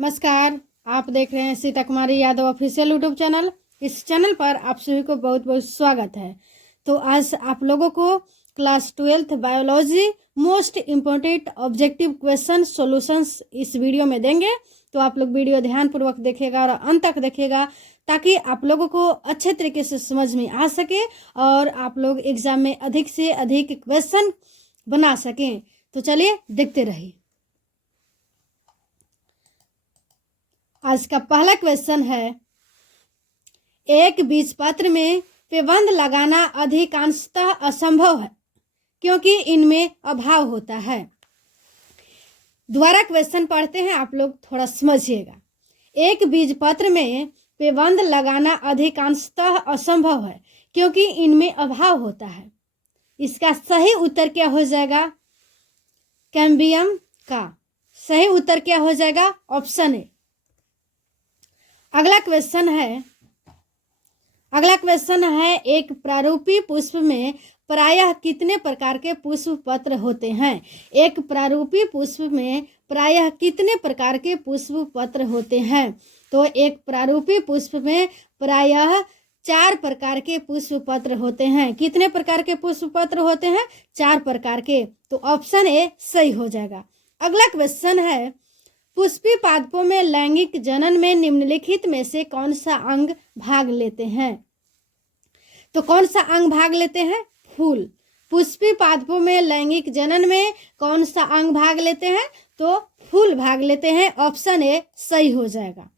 नमस्कार, आप देख रहे हैं सीता कुमारी यादव ऑफिशियल यूट्यूब चैनल। इस चैनल पर आप सभी को बहुत बहुत स्वागत है। तो आज आप लोगों को class 12th biology most important objective question solutions इस वीडियो में देंगे। तो आप लोग वीडियो ध्यानपूर्वक देखिएगा और अंत तक देखिएगा ताकि आप लोगों को अच्छे तरीके से समझ में आ सके और आप लोग एग्जाम में अधिक से अधिक क्वेश्चन बना सकें। तो चलिए देखते रहिए। आज का पहला क्वेश्चन है, एक बीजपत्र में पेबंद लगाना अधिकांशतः असंभव है क्योंकि इनमें अभाव होता है। दोबारा क्वेश्चन पढ़ते हैं, आप लोग थोड़ा समझिएगा। एक बीजपत्र में पेबंद लगाना अधिकांशतः असंभव है क्योंकि इनमें अभाव होता है। इसका सही उत्तर क्या हो जाएगा? कैम्बियम का सही उत्तर क्या हो जाएगा? Option A. अगला क्वेश्चन है एक प्रारूपी पुष्प में प्रायः कितने प्रकार के पुष्प पत्र होते हैं? एक प्रारूपी पुष्प में प्रायः कितने प्रकार के पुष्प पत्र होते हैं? तो एक प्रारूपी पुष्प में प्रायः 4 प्रकार के पुष्प पत्र होते हैं। कितने प्रकार के पुष्प पत्र होते हैं? 4 प्रकार के। तो ऑप्शन ए सही हो जाएगा। अगला क्वेश्चन है, पुष्पी पादपों में लैंगिक जनन में निम्नलिखित में से कौन सा अंग भाग लेते हैं? तो कौन सा अंग भाग लेते हैं? फूल। पुष्पी पादपों में लैंगिक जनन में कौन सा अंग भाग लेते हैं? तो फूल भाग लेते हैं। ऑप्शन ए सही हो जाएगा।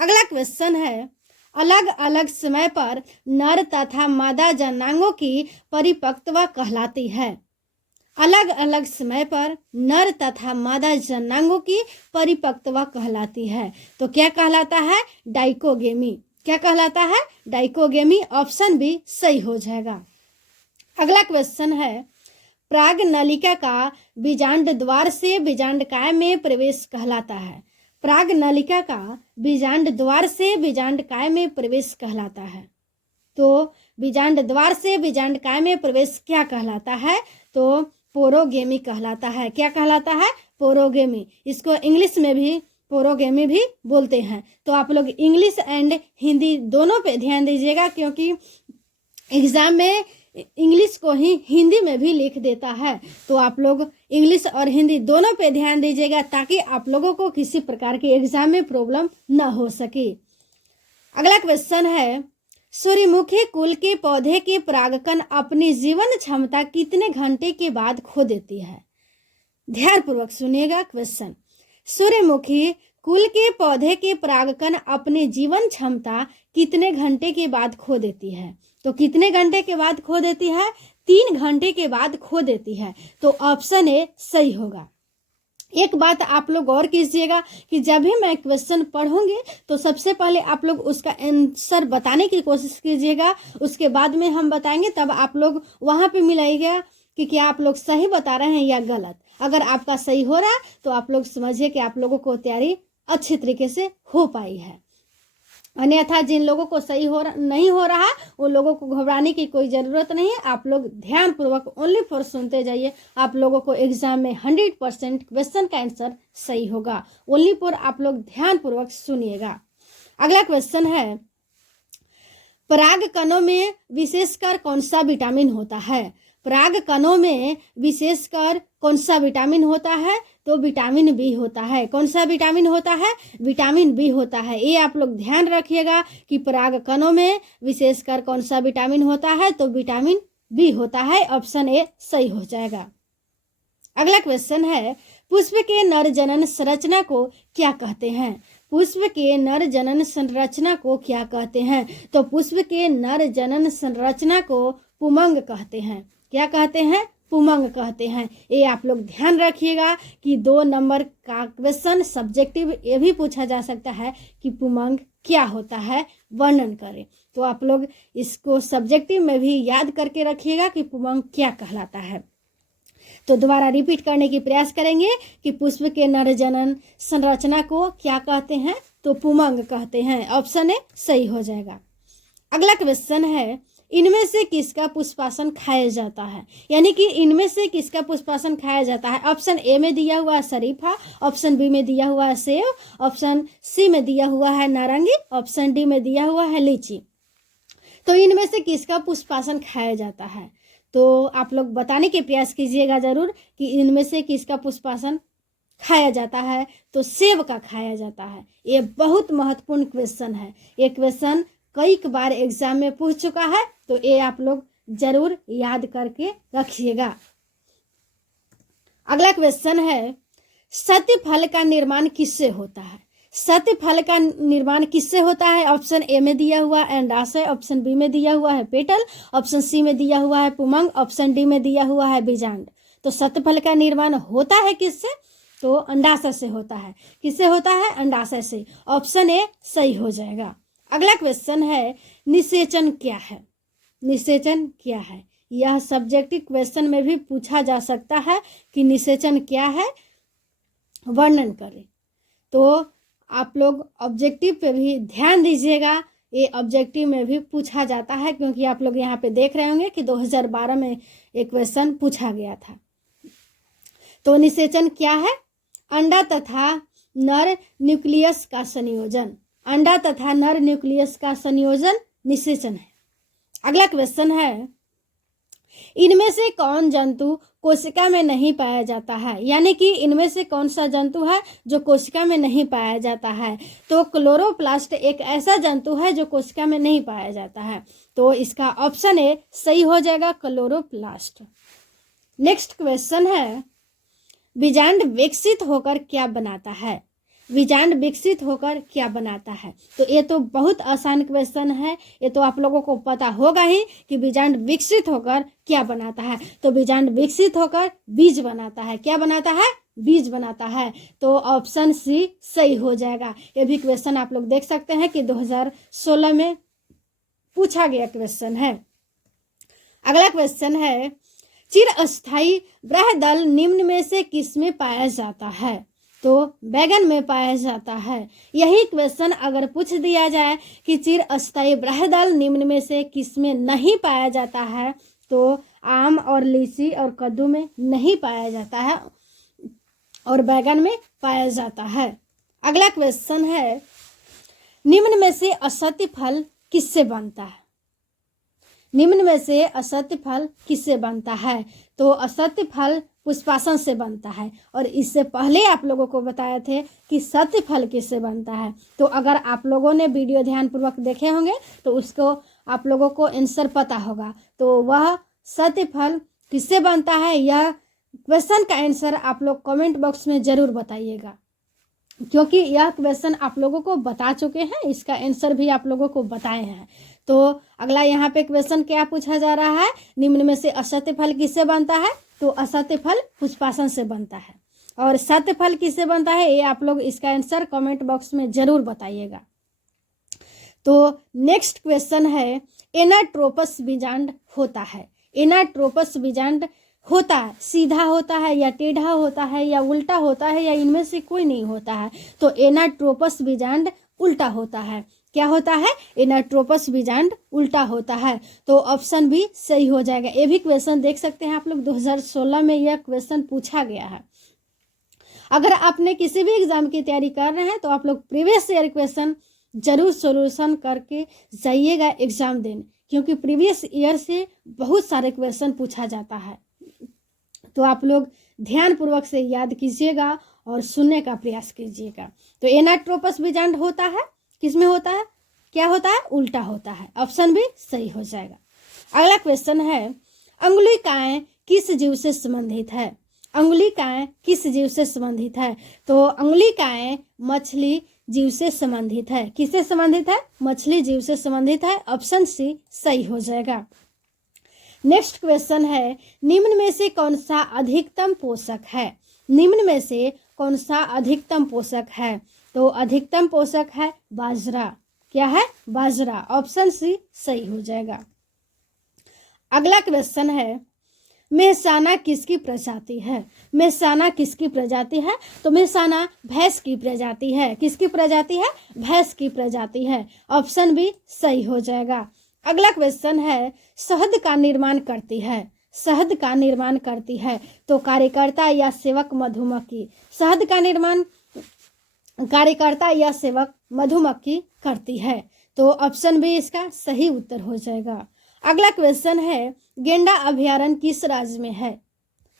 अगला क्वेश्चन है, अलग अलग समय पर नर तथा मादा जननांगों की परिपक्वता कहलाती है। अलग अलग समय पर नर तथा मादा जननांगों की परिपक्वता कहलाती है। तो क्या कहलाता है? डाइकोगेमी। क्या कहलाता है? डाइकोगेमी। ऑप्शन बी सही हो जाएगा। अगला क्वेश्चन है, प्राग नलिका का बीजांड द्वार से बीजांडकाय में प्रवेश कहलाता है। प्राग नलिका का बीजांड द्वार से बीजांडकाय में प्रवेश कहलाता है। तो बीजांड द्वार से बीजांडकाय में प्रवेश क्या कहलाता है? तो पोरोगेमी कहलाता है। क्या कहलाता है? पोरोगेमी। इसको इंग्लिश में भी पोरोगेमी भी बोलते हैं। तो आप लोग इंग्लिश एंड हिंदी दोनों पे ध्यान दीजिएगा क्योंकि एग्जाम में इंग्लिश को ही हिंदी में भी लिख देता है। तो आप लोग इंग्लिश और हिंदी दोनों पे ध्यान दीजिएगा ताकि आप लोगों को किसी प्रकार के एग्जाम में प्रॉब्लम न हो सके। अगला क्वेश्चन है, सूर्यमुखी कुल के पौधे की परागकण अपनी जीवन क्षमता कितने घंटे के बाद खो देती है? ध्यानपूर्वक सुनिएगा क्वेश्चन। सूर्यमुखी कुल के पौधे के परागकण अपनी जीवन क्षमता कितने घंटे के बाद खो देती है? तो कितने घंटे के बाद खो देती है? 3 घंटे के बाद खो देती है। तो ऑप्शन ए सही होगा। एक बात आप लोग गौर कीजिएगा कि जब भी मैं क्वेश्चन पढ़ूंगी तो सबसे पहले आप लोग उसका आंसर बताने की कोशिश कीजिएगा। उसके बाद में हम बताएंगे, तब आप लोग वहां पे मिलाइएगा कि क्या आप लोग सही बता रहे हैं या गलत। अगर आपका सही हो रहा है तो आप लोग समझिए कि आप लोगों को तैयारी अच्छे तरीके से हो पाई है। अन्यथा जिन लोगों को सही नहीं हो रहा उन लोगों को घबराने की कोई ज़रूरत नहीं है। आप लोग ध्यानपूर्वक ओनली फॉर सुनते जाइए। आप लोगों को एग्जाम में 100% क्वेश्चन का आंसर सही होगा। ओनली फॉर आप लोग ध्यानपूर्वक सुनिएगा। अगला क्वेश्चन है, पराग कणों में विशेषकर कौन सा विटामिन होता है? पराग कणों में विशेषकर कौन सा विटामिन होता है? तो विटामिन बी होता है। कौन सा विटामिन होता है? विटामिन बी होता है। ये आप लोग ध्यान रखिएगा कि पराग कणों में विशेषकर कौन सा विटामिन होता है? तो विटामिन बी होता है। ऑप्शन ए सही हो जाएगा। अगला क्वेश्चन है, पुष्प के नर जनन संरचना को क्या कहते हैं? पुष्प के नर जनन संरचना को क्या कहते हैं? तो पुष्प के नर जनन संरचना को पुमंग कहते हैं। क्या कहते हैं? पुमंग कहते हैं। ये आप लोग ध्यान रखिएगा कि 2 नंबर का क्वेश्चन सब्जेक्टिव ये भी पूछा जा सकता है कि पुमंग क्या होता है, वर्णन करें। तो आप लोग इसको सब्जेक्टिव में भी याद करके रखिएगा कि पुमंग क्या कहलाता है। तो दोबारा रिपीट करने की प्रयास करेंगे कि पुष्प के नर जनन संरचना को क्या कहते हैं? तो पुमंग कहते हैं। ऑप्शन ए सही हो जाएगा। अगला क्वेश्चन है, इनमें से किसका पुष्पासन खाया जाता है, यानी कि इनमें से किसका पुष्पासन खाया जाता है। ऑप्शन ए में दिया हुआ है शरीफा, ऑप्शन बी में दिया हुआ है सेब, ऑप्शन सी में दिया हुआ है नारंगी, ऑप्शन डी में दिया हुआ है लीची। तो इनमें से किसका पुष्पासन खाया जाता है, तो आप लोग बताने के प्रयास कीजिएगा जरूर कि इनमें से किसका पुष्पासन खाया जाता है। तो सेब का खाया जाता है। ये बहुत महत्वपूर्ण क्वेश्चन है, ये क्वेश्चन कई बार एग्जाम में पूछ चुका है, तो ये आप लोग जरूर याद करके रखिएगा। अगला क्वेश्चन है, सत्य फल का निर्माण किससे होता है। सत्य फल का निर्माण किससे होता है। ऑप्शन ए में दिया हुआ है अंडाशय, ऑप्शन बी में दिया हुआ है पेटल, ऑप्शन सी में दिया हुआ है पुमंग, ऑप्शन डी में दिया हुआ है बीजांड। तो सत्य फल का निर्माण होता है किससे, तो अंडाशय से होता है। किससे होता है, अंडाशय से। ऑप्शन ए सही हो जाएगा। अगला क्वेश्चन है, निषेचन क्या है। निषेचन क्या है, यह सब्जेक्टिव क्वेश्चन में भी पूछा जा सकता है कि निषेचन क्या है, वर्णन करें। तो आप लोग ऑब्जेक्टिव पे भी ध्यान दीजिएगा, ये ऑब्जेक्टिव में भी पूछा जाता है, क्योंकि आप लोग यहाँ पे देख रहे होंगे कि 2012 में एक क्वेश्चन पूछा गया था। तो निषेचन क्या है, अंडा तथा नर न्यूक्लियस का संयोजन। अंडा तथा नर न्यूक्लियस का संयोजन निषेचन है। अगला क्वेश्चन है, इनमें से कौन जंतु कोशिका में नहीं पाया जाता है, यानी कि इनमें से कौन सा जंतु है जो कोशिका में नहीं पाया जाता है। तो क्लोरोप्लास्ट एक ऐसा जंतु है जो कोशिका में नहीं पाया जाता है। तो इसका ऑप्शन ए सही हो जाएगा, क्लोरोप्लास्ट। नेक्स्ट क्वेश्चन है, बीजांड विकसित होकर क्या बनाता है। बीजांड विकसित होकर क्या बनाता है। तो ये तो बहुत आसान क्वेश्चन है, ये तो आप लोगों को पता होगा ही कि बीजांड विकसित होकर क्या बनाता है। तो बीजांड विकसित होकर बीज बनाता है। क्या बनाता है, बीज बनाता है। तो ऑप्शन सी सही हो जाएगा। ये भी क्वेश्चन आप लोग देख सकते हैं कि 2016 में पूछा गया क्वेश्चन है। अगला क्वेश्चन है, चिरस्थायी ब्रह्मदल निम्न में से किस में पाया जाता है। तो बैगन में पाया जाता है। यही क्वेश्चन अगर पूछ दिया जाए कि चिरस्थायी ब्रह्मदल निम्न में से किस में नहीं पाया जाता है, तो आम और लीची और कद्दू में नहीं पाया जाता है और बैगन में पाया जाता है। अगला क्वेश्चन है, निम्न में से असत्य फल किससे बनता है। निम्न में से असत्य फल किससे बनता है। तो असत्य फल पुष्पासन से बनता है, और इससे पहले आप लोगों को बताए थे कि सत्य फल किससे बनता है। तो अगर आप लोगों ने वीडियो ध्यानपूर्वक देखे होंगे तो उसको आप लोगों को आंसर पता होगा। तो वह सत्य फल किससे बनता है, यह क्वेश्चन का आंसर आप लोग कमेंट बॉक्स में जरूर बताइएगा, क्योंकि यह क्वेश्चन आप लोगों को बता चुके हैं, इसका आंसर भी आप लोगों को बताए हैं। तो अगला यहाँ पे क्वेश्चन क्या पूछा जा रहा है, निम्न में से असत्य फल किससे बनता है। तो असत्य फल पुष्पासन से बनता है, और सत्य फल किससे बनता है, ये आप लोग इसका आंसर कमेंट बॉक्स में जरूर बताइएगा। तो नेक्स्ट क्वेश्चन है, एनाट्रोपस बीजांड होता है। एनाट्रोपस बीजांड होता है, सीधा होता है या टेढ़ा होता है या उल्टा होता है या इनमें से कोई नहीं होता है। तो एनाट्रोपस बीजांड उल्टा होता है। क्या होता है, एनाट्रोपस बीजांड उल्टा होता है। तो ऑप्शन भी सही हो जाएगा। ये भी क्वेश्चन देख सकते हैं आप लोग, 2016 में यह क्वेश्चन पूछा गया है। अगर आपने किसी भी एग्जाम की तैयारी कर रहे हैं तो आप लोग प्रीवियस ईयर क्वेश्चन जरूर सॉल्यूशन करके जाइएगा एग्जाम देने, क्योंकि प्रीवियस ईयर से बहुत सारे क्वेश्चन पूछा जाता है। तो आप लोग ध्यानपूर्वक से याद कीजिएगा और सुनने का प्रयास कीजिएगा। तो एनाट्रोपस बीजांड होता है, किसमें होता है, क्या होता है, उल्टा होता है। ऑप्शन भी सही हो जाएगा। अगला क्वेश्चन है, अंगुलिकाएं किस जीव से संबंधित है। अंगुलिकाएं किस जीव से संबंधित है। तो अंगुलिकाएं मछली जीव से संबंधित है। किससे संबंधित है, मछली जीव से संबंधित है। ऑप्शन सी सही हो जाएगा। नेक्स्ट क्वेश्चन है, निम्न में से कौन सा अधिकतम पोषक है। निम्न में से कौन सा अधिकतम पोषक है। तो अधिकतम पोषक है बाजरा। क्या है, बाजरा। ऑप्शन सी सही हो जाएगा। अगला क्वेश्चन है, मेहसाना किसकी प्रजाति है। मेहसाना किसकी प्रजाति है। तो मेहसाना भैंस की प्रजाति है। किसकी प्रजाति है, भैंस की प्रजाति है। ऑप्शन भी सही हो जाएगा। अगला क्वेश्चन है, शहद का निर्माण करती है, शहद का निर्माण करती है तो कार्यकर्ता या सेवक मधुमक्खी। शहद का निर्माण कार्यकर्ता या सेवक मधुमक्खी करती है, तो ऑप्शन बी इसका सही उत्तर हो जाएगा। अगला क्वेश्चन है, गेंडा अभयारण्य किस राज्य में है?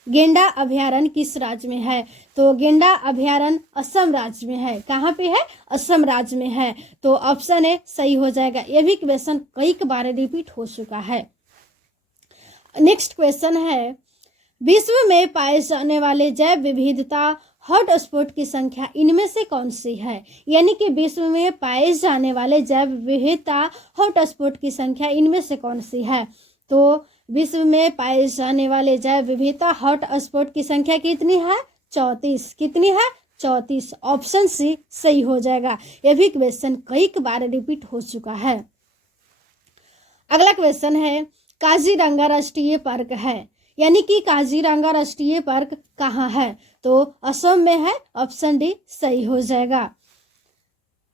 गेंडा अभयारण्य किस राज्य में है? तो गेंडा अभयारण्य असम राज्य में है। कहाँ पे है? असम राज्य में है, तो ऑप्शन ए सही हो जाएगा। यह भी क्वेश्चन कई बार रिपीट हो चुका है। नेक्स्ट क्वेश्चन है, विश्व में पाए जाने वाले जैव विविधता हॉटस्पॉट की संख्या इनमें से कौन सी है? यानी कि विश्व में पाए जाने वाले जैव विविधता हॉटस्पॉट की संख्या इनमें से कौन सी है? तो विश्व में पाए जाने वाले जैव विविधता हॉटस्पॉट की संख्या कितनी है? 34। कितनी है? 34। ऑप्शन सी सही हो जाएगा। यह भी क्वेश्चन कई बार रिपीट हो चुका है। अगला क्वेश्चन है, काजीरंगा राष्ट्रीय पार्क है, यानी कि काजीरंगा राष्ट्रीय पार्क कहाँ है? तो असम में है। ऑप्शन डी सही हो जाएगा।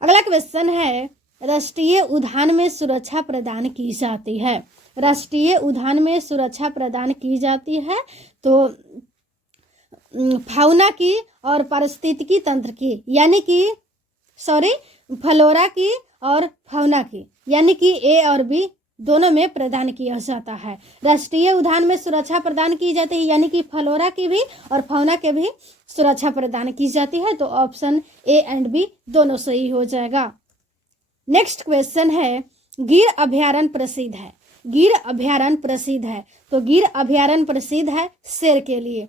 अगला क्वेश्चन है, राष्ट्रीय उद्यान में सुरक्षा प्रदान की जाती है, राष्ट्रीय उद्यान में सुरक्षा प्रदान की जाती है तो फाउना की और पारिस्थितिकी तंत्र की, यानी कि फ्लोरा की और फाउना की, यानी कि ए और बी दोनों में प्रदान किया जाता है। राष्ट्रीय उद्यान में सुरक्षा प्रदान की जाती है, यानी कि फ्लोरा की भी और फाउना के भी सुरक्षा प्रदान की जाती है, तो ऑप्शन ए एंड बी दोनों सही हो जाएगा। नेक्स्ट क्वेश्चन है, गिर अभयारण्य प्रसिद्ध है, गिर अभयारण्य प्रसिद्ध है तो गिर अभयारण्य प्रसिद्ध है शेर के लिए।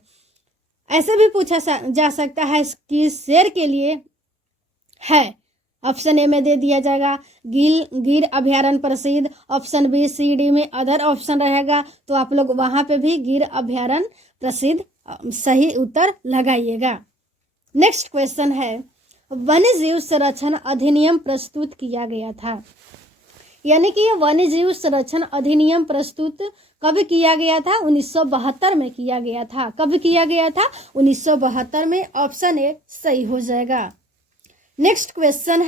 ऐसे भी पूछा जा सकता है कि शेर के लिए है, ऑप्शन ए में दे दिया जाएगा गिर अभयारण्य प्रसिद्ध। ऑप्शन बी सी डी में अदर ऑप्शन रहेगा, तो आप लोग वहां पे भी गिर अभयारण्य प्रसिद्ध सही उत्तर लगाइएगा। नेक्स्ट क्वेश्चन है, वन्य जीव संरक्षण अधिनियम प्रस्तुत किया गया था, यानी कि वन्य जीव संरक्षण अधिनियम प्रस्तुत कब किया गया था? 1972 में किया गया था। कब किया गया था? 1972 में। ऑप्शन ए सही हो जाएगा। नेक्स्ट क्वेश्चन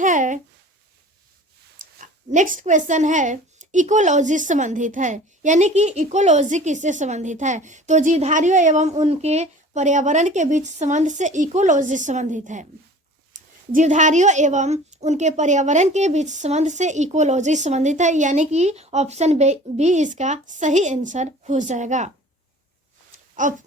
है इकोलॉजी संबंधित है, यानी कि इकोलॉजी किससे संबंधित है? तो जीवधारियों एवं उनके पर्यावरण के बीच संबंध से इकोलॉजी संबंधित है। जीवधारियों एवं उनके पर्यावरण के बीच संबंध से इकोलॉजी संबंधित है, यानी कि ऑप्शन बी इसका सही आंसर हो जाएगा।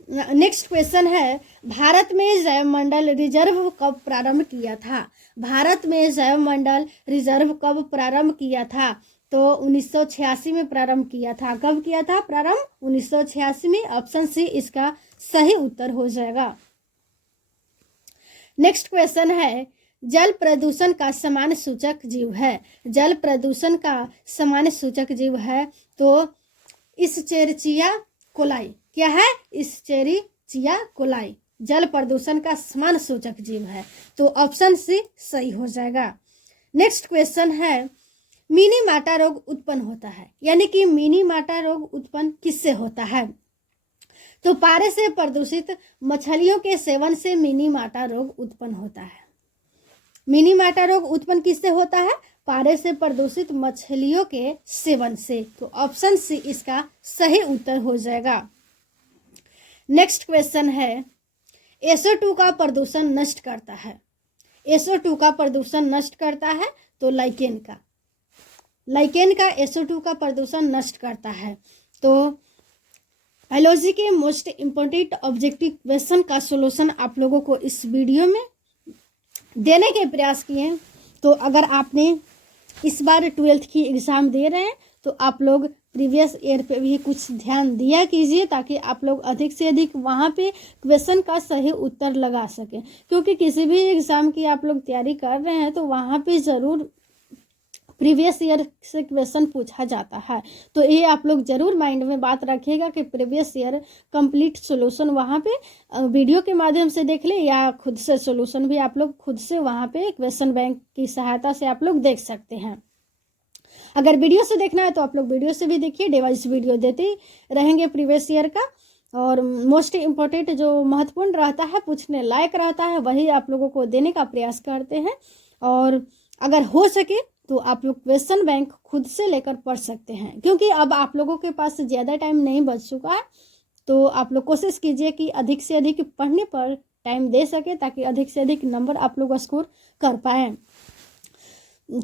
नेक्स्ट क्वेश्चन है, भारत में जैव मंडल रिजर्व कब प्रारंभ किया था? भारत में जैव मंडल रिजर्व कब प्रारंभ किया था? तो 1986 में प्रारंभ किया था। कब किया था प्रारंभ? 1986 में। ऑप्शन सी इसका सही उत्तर हो जाएगा। नेक्स्ट क्वेश्चन है, जल प्रदूषण का सामान्य सूचक जीव है, जल प्रदूषण का सामान्य सूचक जीव है तो इस्चेरिचिया कोलाई। क्या है? इस्चेरिचिया कोलाई जल प्रदूषण का सामान्य सूचक जीव है, तो ऑप्शन सी सही हो जाएगा। नेक्स्ट क्वेश्चन है, मिनी माटा रोग उत्पन्न होता है, यानी कि मिनी माटा रोग उत्पन्न किससे होता है? तो पारे से प्रदूषित मछलियों के सेवन से मिनी माटा रोग उत्पन्न होता है। मिनी माटा रोग उत्पन्न किससे होता है? पारे से प्रदूषित मछलियों के सेवन से, तो ऑप्शन सी इसका सही उत्तर हो जाएगा। नेक्स्ट क्वेश्चन है, SO2 का प्रदूषण नष्ट करता है, SO2 का प्रदूषण नष्ट करता है तो लाइकेन का SO2 का प्रदूषण नष्ट करता है। तो बायोलॉजी के मोस्ट इम्पोर्टेंट ऑब्जेक्टिव क्वेश्चन का सॉल्यूशन आप लोगों को इस वीडियो में देने के प्रयास किए। तो अगर आपने इस बार 12th की एग्ज़ाम दे रहे हैं तो आप लोग प्रीवियस ईयर पे भी कुछ ध्यान दिया कीजिए, ताकि आप लोग अधिक से अधिक वहाँ पे क्वेश्चन का सही उत्तर लगा सकें। क्योंकि किसी भी एग्ज़ाम की आप लोग तैयारी कर रहे हैं तो वहाँ पे ज़रूर प्रीवियस ईयर से क्वेश्चन पूछा जाता है। तो ये आप लोग ज़रूर माइंड में बात रखिएगा कि प्रीवियस ईयर कंप्लीट सॉल्यूशन वहाँ पे वीडियो के माध्यम से देख ले, या खुद से सॉल्यूशन भी आप लोग खुद से वहाँ पे क्वेश्चन बैंक की सहायता से आप लोग देख सकते हैं। अगर वीडियो से देखना है तो आप लोग वीडियो से भी देखिए, डिवाइस वीडियो देते ही रहेंगे प्रीवियस ईयर का। और मोस्ट इम्पोर्टेंट जो महत्वपूर्ण रहता है, पूछने लायक रहता है, वही आप लोगों को देने का प्रयास करते हैं। और अगर हो सके तो आप लोग क्वेश्चन बैंक खुद से लेकर पढ़ सकते हैं, क्योंकि अब आप लोगों के पास ज़्यादा टाइम नहीं बच चुका है। तो आप लोग कोशिश कीजिए कि अधिक से अधिक पढ़ने पर टाइम दे सके, ताकि अधिक से अधिक नंबर आप लोग स्कोर कर पाएँ।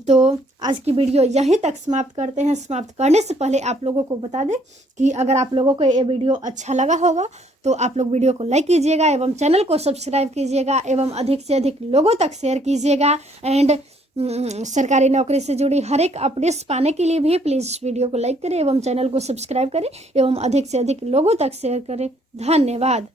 तो आज की वीडियो यहीं तक समाप्त करते हैं। समाप्त करने से पहले आप लोगों को बता दें कि अगर आप लोगों को ये वीडियो अच्छा लगा होगा तो आप लोग वीडियो को लाइक कीजिएगा एवं चैनल को सब्सक्राइब कीजिएगा एवं अधिक से अधिक लोगों तक शेयर कीजिएगा। एंड सरकारी नौकरी से जुड़ी हर एक अपडेट्स पाने के लिए भी प्लीज़ वीडियो को लाइक करें एवं चैनल को सब्सक्राइब करें एवं अधिक से अधिक लोगों तक शेयर करें। धन्यवाद।